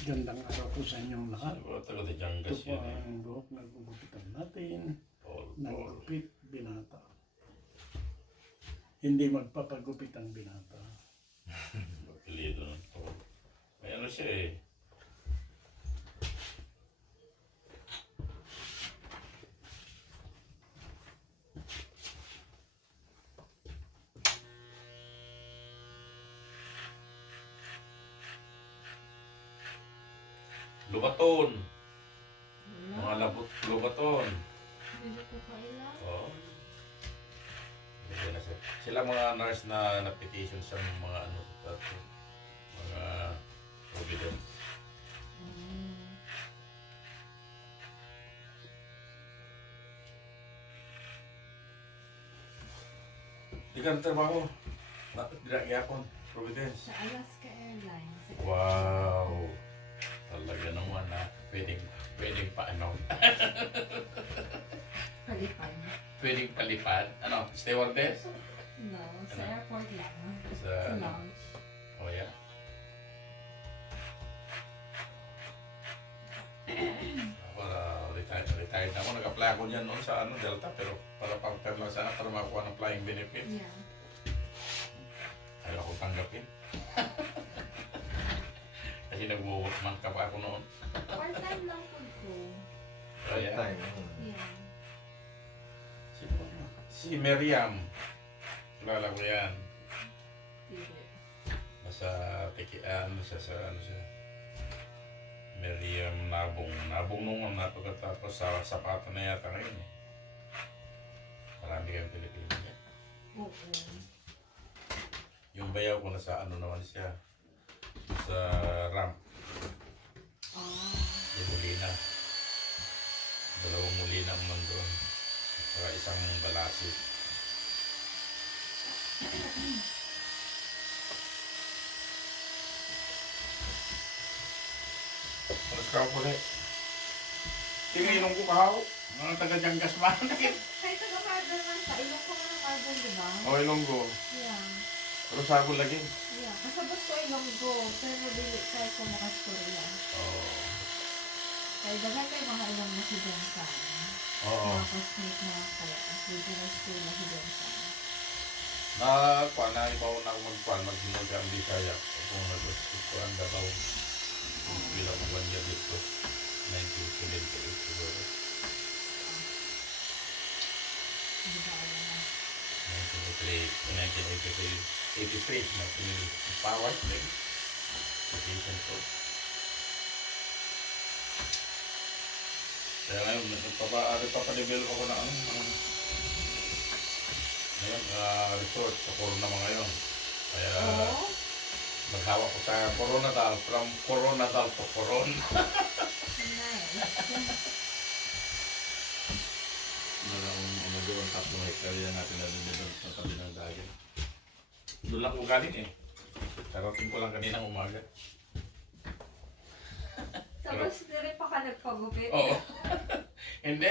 Gandang araw po sa inyong lahat. Siguro taga Jangas Ito po yun eh. ang buhok na gugupitan natin. Paul. Nagupit binata. Hindi magpapagupit ang binata. Apelido ng Paul. May ano siya eh. Lubaton. Mga lubaton. Hindi ko kailan. Oh. Yan na siya. Sila mga nurse na na-petition sa mga ano sa mga providence. Di ka nagtrabaho. Dinagi ako. Providence. Sa Alaska Airlines. Wow. Talaga naman na pwedeng paano. Palipan. Pwedeng palipad. Ano? Stewardess? No, sa Ano? airport lang. Sa Sa ano? lounge. Oh yeah. Ako retired na ako. Nag-apply ako niyan noon sa ano, Delta. Pero para pang-term lang sana para makakuha ng flying benefit. Yeah. Ayaw ko tanggapin. Kasi nag-workman ka pa ako noon. Part-time lang po ko. Oh yeah. Yeah. Si Miriam. Kilala ko yan. Period. Nasa ano siya. Miriam Nabong. Nabong nung napagkatapos sa sapato na yata ngayon eh. Marami kayong Pilipino niya. Oo. Yung bayaw ko nasa ano naman siya. Sa ramp. Yung Molina. Dalawang Molina ang nandun. Saka isang Balasit. Alas ka ako ulit. Tinginong ko kahaw. Mga taga-Jangas man. Kahit taga-carbon man sa ilong ko ng carbon, di ba? O Ilonggo. Yeah. Pero sago lagi. Yeah. Kasabot ko ilonggo. Pero nabili kayo ko makastorya. Oo. Kaya dagay kayo mga ilong na si Jensan. Oo. Mga classmate na ako. Regional school na si Jensan. Ibaw na ako mag-hinog ang Bisaya. Kung nag-kuhan daw. Bilang ko 1 year dito. 1978 siguro. Hindi ba alam na? 1983 na power thing. Vacation ko. Kaya ngayon, nagpapadevelop ako na ngayon, resort sa Corona mga ngayon. Kaya maghawak ko sa Coronadal, from Coronadal to Coron. Nice. Doon, 3 hektarya natin na doon sa tabi ng dagat. Doon lang ko galing eh. Karating ko lang kaninang umaga. Tapos hindi pa ka nagpagupit? Oo. Hindi,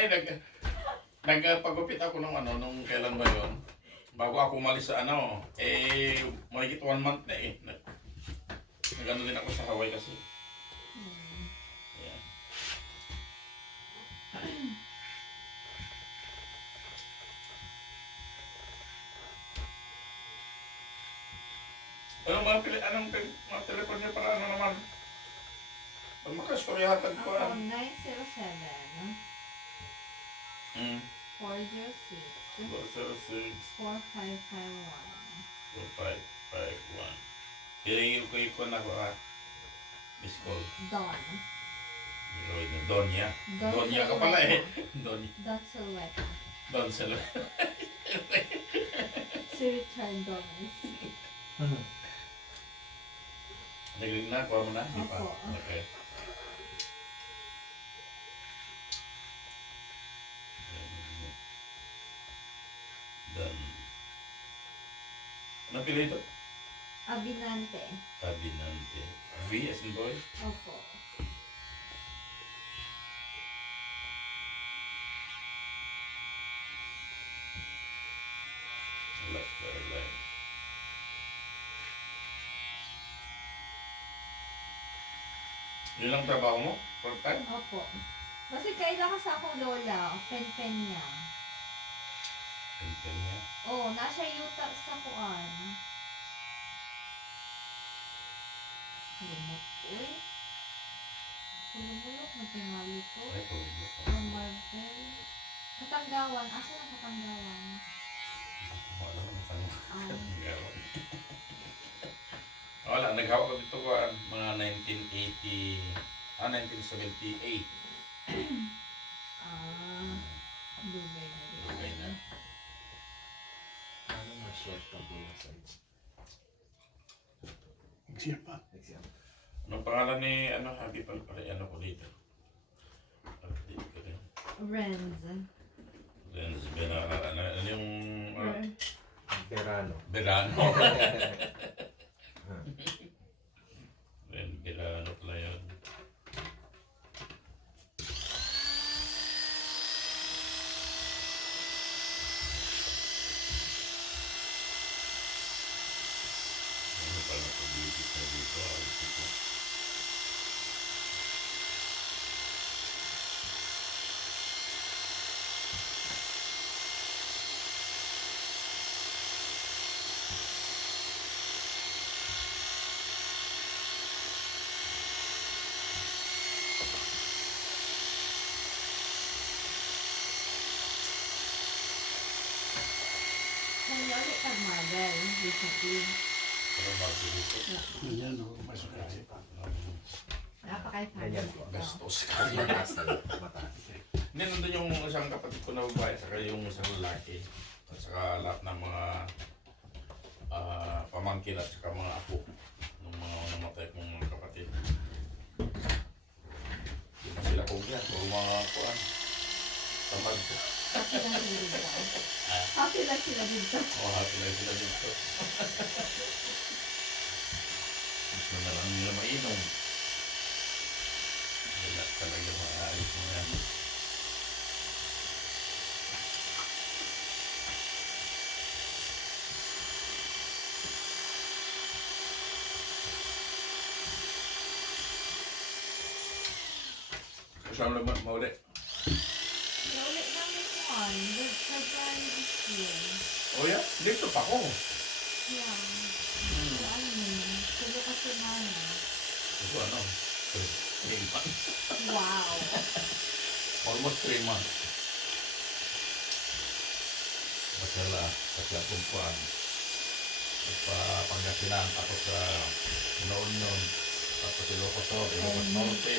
nagpagupit ako nung kailan ba yun? Bago ako umalis sa mahigit 1 month na eh. Nagano din ako sa Hawaii kasi. Ayan. Anong mga telepon niyo para ano naman? Pag makastoryahatag ko Ako, 907 406 406 4551 4551. Kaya ko na ako miss call. Don. Donya. Donya ka pala eh. Donya. Don Silveta. Don Selo. Si Richard Gomez. Naging na, kuha mo na? Di pa? Opo. Okay. Don. Ano pila ito? Abinante. Abinante. V as in boy? Opo. Last line. Yun ang trabaho mo? Part time? Opo. Kasi kailangan sa akong lola, pen-pen niya. Pension niya. Oo, nasa yuta sa kuan. Lumot. Uy. Kulumulok na tingali ko. Ay, tulog ko. Ang Marvel. Katanggawan. Asa ang katanggawan? Wala ko na kanya. Ah. Wala, naghawak ko dito ko mga 1978. 1978. Dugay na rin. Dugay na. Ano na short ka po yung size? Next pa. Example. Anong pangalan ni, Happy pala ko dito? Update ko rin. Renz. Renz Berano. Ano yung, Verano. Berano. Renz Berano pala yun. Ano pala nakabibit na dito? Ayos ito. Kung ulit kag Marvel, recently. Pero mabilis ito. Yan o, mas kasi pa. Napaka-fan. Ganyan po. Gastos Mas ka. mataas na yun. Mataas. Hindi, nandun yung isang kapatid ko na babae, saka yung isang lalaki. At saka lahat ng mga pamangkin at saka mga apo ng mga namatay kong mga kapatid. Hindi na sila kong yan, puro mga kuan. Tamad. Happy lang sila dito. Happy lang sila dito. Oh, happy lang sila dito. Gusto na lang nila mainom. Wala talaga maayos mo yan. Kasama naman mauli. Ulit namin kuan. Nag-try this year. Oh ya, dito pa ko. Yeah. So, ano yun? Sulo ka semana. Ito ano? 3 months. Wow. Almost 3 months. Masala, sa kumpuan. Sa Pangasinan, tapos sa Noon, tapos Ilocos Norte,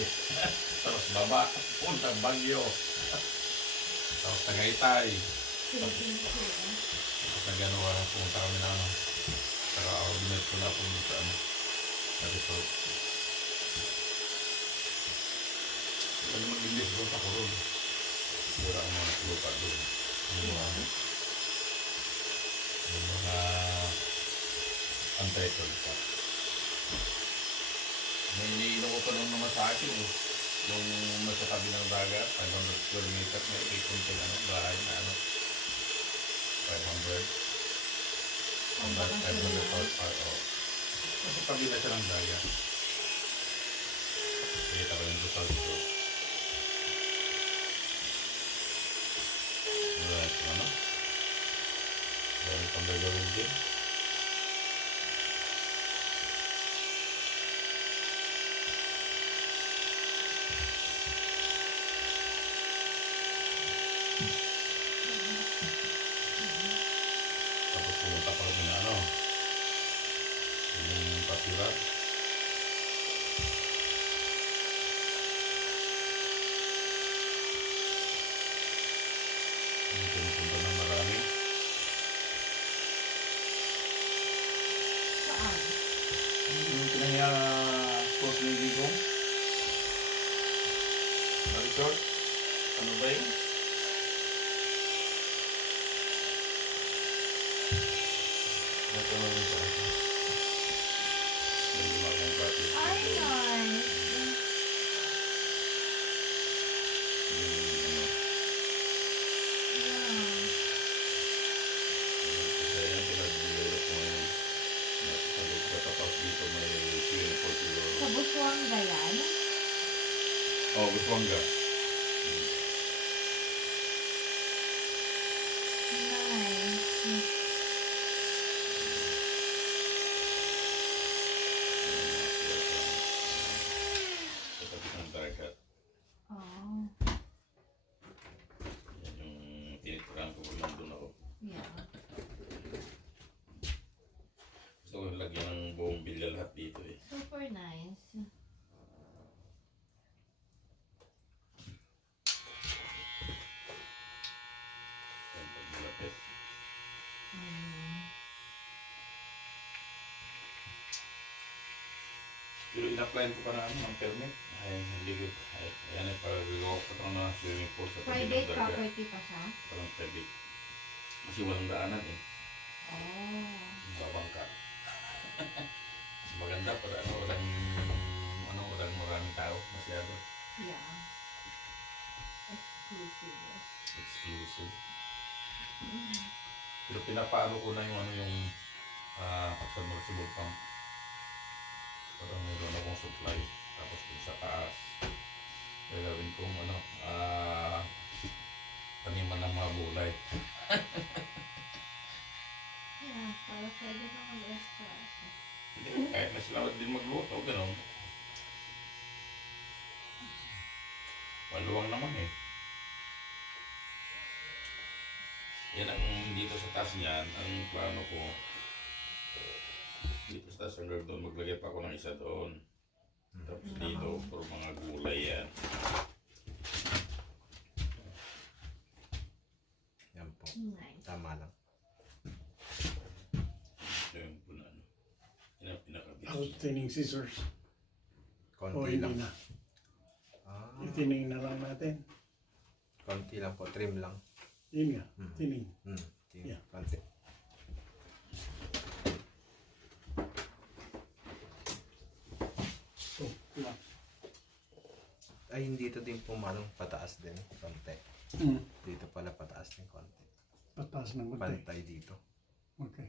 tapos baba, puntang Baguio, tapos Tagaytay, Philippines here. tapos nag-ano, pumunta kami na saka ordinet ko na pumunta sa resort. Pag mag-English doon ako doon, wala ang mga lupa doon. Yung mga untitled pa. May iniinom ko pa nung naman sa akin eh. Yung nasa tabi ng dagat, 500 square meters, may ikunting bahay na 500. 500 horsepower. Nasa tabi na siya ng dagat. Kita ko yung total ko. Right, ano? Dahil pang gagawin din. Tapos pumunta pa kami na yung Pasiran. Yung pinupunta ng marami. Saan? Yung pinaya post ni Digong. Resort. Ano ba yun? Nagkaroon sa akin. Hindi akong kapit. Ay, nice. Yeah. Kaya pinag-develop mo yun. Pagkatapos dito may swimming pool siguro. Sa Busuanga yan? Oh, Busuanga. Nice. Sa tabi ng dagat. Oh, Yan yung tinitirahan ko pag nandun ako. yeah. Gusto ko lagyan ng buong bilya lahat dito eh. Super nice. Yan pag malapit. Mm. Pero in-applyan ko pa na ano, ang permit. Ay, hindi ko. Ay, ayan eh, pag-gawa ko pa na swimming pool sa tabi ng Private dagat. property pa siya? Parang private. Kasi walang daanan eh. Oh. Babangka. Maganda para walang maraming tao masyado. Yeah. Exclusive. Exclusive. Mm. Pero pinapaano ko na yung submersible pump. Parang meron akong supply. Tapos kung sa taas, gagawin kong taniman ng mga gulay. Yeah, para pwede na mag-espresso. Hindi, kahit na sila din magluto, gano'n. Maluwang naman eh. Yan ang dito sa taas niyan, ang plano ko. Dito sa taas hanggang doon, maglagay pa ako ng isa doon. Tapos dito, for mga gulay yan. Yan po. Nice. Tama lang. Ito yung punan. Yan ang pinakabit. Ako tining scissors. O Konti hindi lang. na. Ah, Itining na lang natin. konti lang po. Trim lang. Yun nga, Hmm. tining. Trim. Yeah. Konti. So, lang. Ay, hindi ito din po manong pataas din. Konti. Mm. Dito pala pataas din konti. Pataas ng konti. Pantay dito. Okay.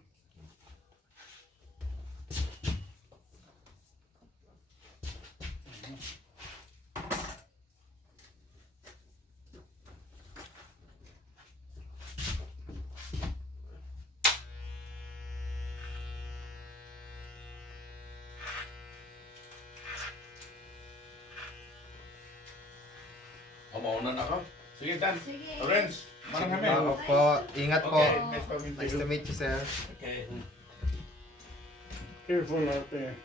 Mauna na ako. Sige, Dan. Sige. Lorenz, manang kami. Ako po. Ingat po. Okay, nice talking to Nice you. to meet you, sir. Okay. Careful out there.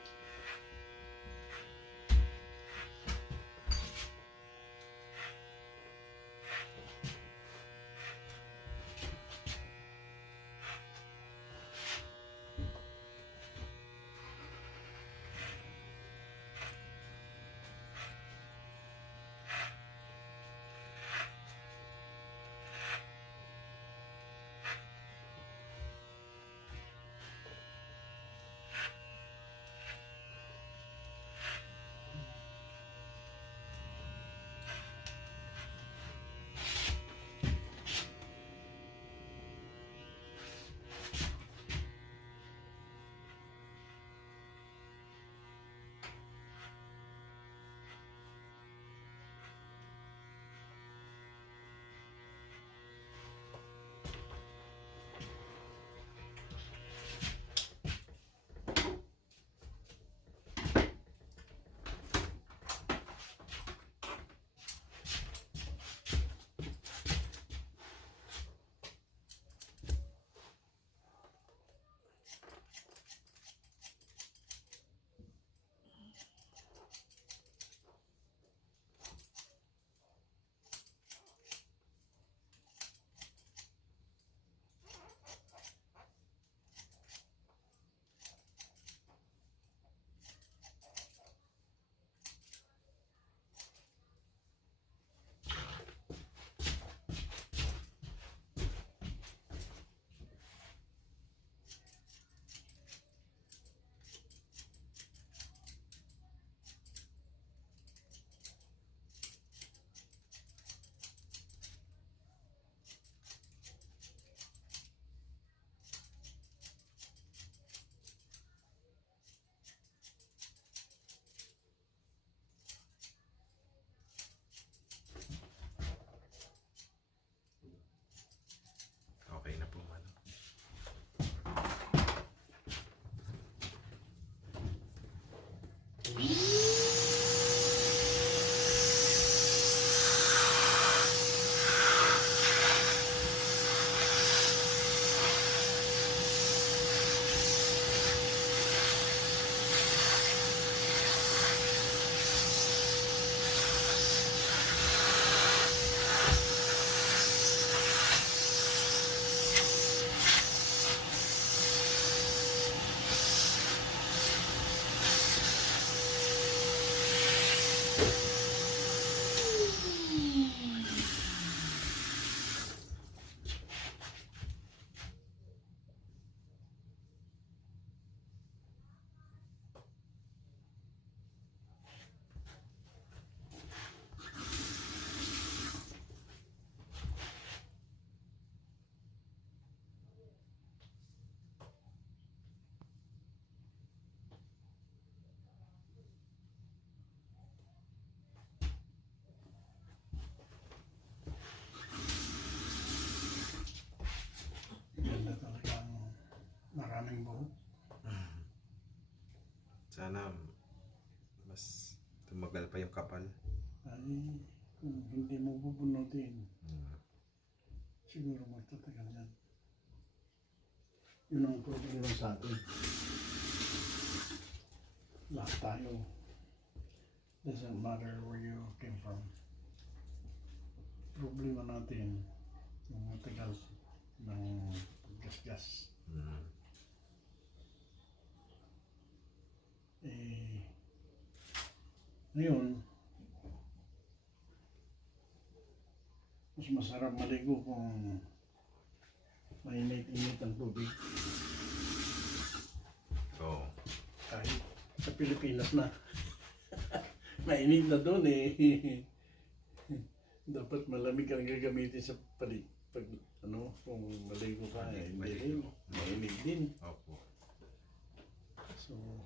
Ganda talagang maraming buhok. Sana mas tumagal pa yung kapal. Ay, kung hindi mo bubunutin, Hmm. siguro magtatagal yan. Yun ang problema sa atin. Lahat tayo. Doesn't matter where you came from. Problema natin, yung matagal ng paggasgas. Hmm. Eh, ngayon, mas masarap maligo kung mainit-init ang tubig. Oo. Kahit sa Pilipinas na. Mainit na doon eh. Dapat malamig ang gagamitin sa pag kung maligo ka. Eh, hindi rin. Mainit din. Opo. So, yun.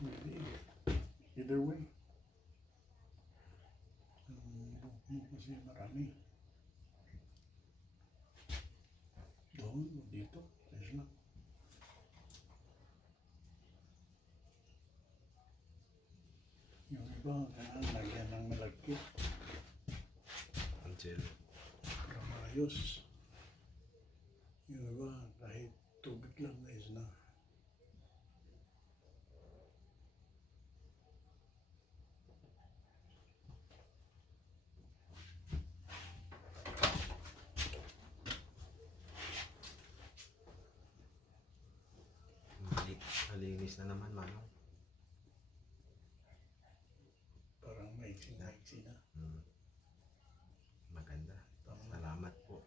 Maybe. Either way. Buhok mo kasi marami. Doon o dito. Ayos lang. Yung iba, lagyan ng malagkit Until para maayos. Yung iba, kahit tubig lang ayos na. malinis na naman, Manong. Parang maiksi na. Hmm. Maganda. Salamat po.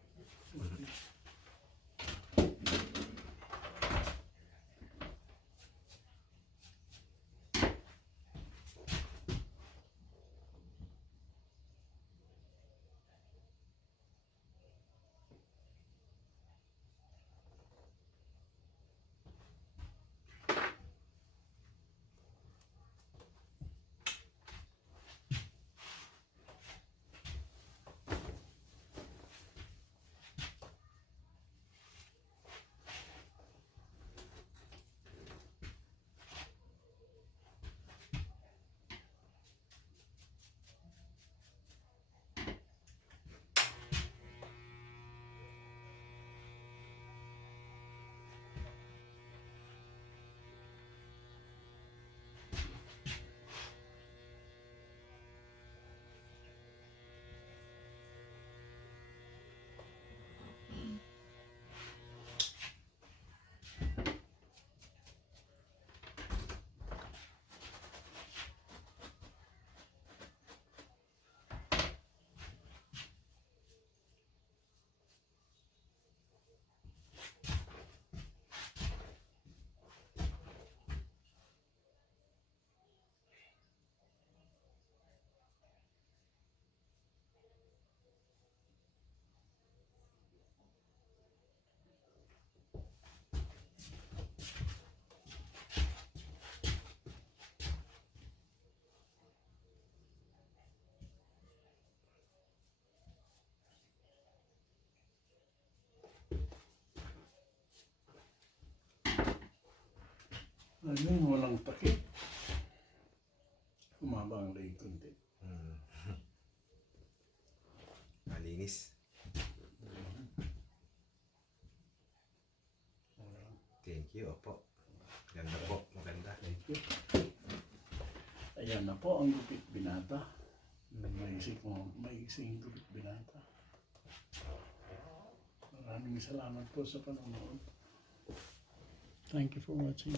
Ano yung walang takip? Humaba ang leg konti. Malinis. Thank you, opo. Ganda po, maganda. Thank you. Ayan na po ang gupit binata. Maiksing gupit binata. Maraming salamat po sa panonood. Thank you for watching.